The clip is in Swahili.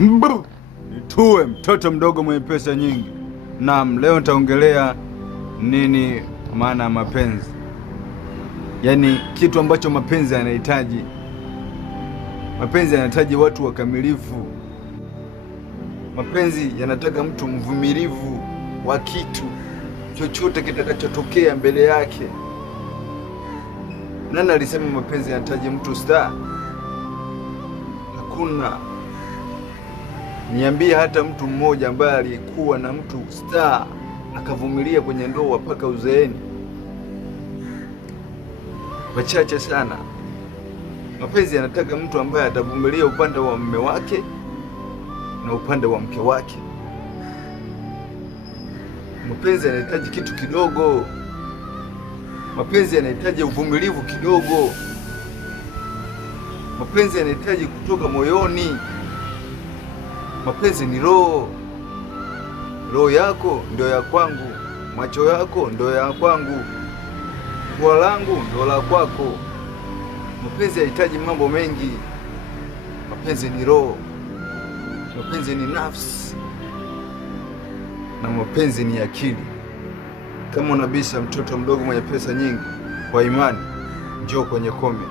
Nitue mtoto mdogo mwenye pesa nyingi. Naam, leo nitaongelea nini maana ya mapenzi, yaani kitu ambacho mapenzi yanahitaji. Mapenzi yanahitaji watu wakamilifu. Mapenzi yanataka mtu mvumilivu wa kitu chochote kitakachotokea mbele yake. Nani alisema mapenzi yanahitaji mtu star? Hakuna. Niambie hata mtu mmoja ambaye alikuwa na mtu star akavumilia kwenye ndoa mpaka uzeeni. Wachache sana. Mapenzi yanataka mtu ambaye atavumilia upande wa mume wake na upande wa mke wake. Mapenzi yanahitaji kitu kidogo. Mapenzi yanahitaji uvumilivu kidogo. Mapenzi yanahitaji kutoka moyoni. Mapenzi ni roho. Roho yako ndio ya kwangu, macho yako ndio ya kwangu, pua langu ndio la kwako. Mapenzi yanahitaji mambo mengi. Mapenzi ni roho. Mapenzi ni nafsi. Na mapenzi ni akili. Kama unabisha mtoto mdogo mwenye pesa nyingi kwa imani, njoo kwenye comment.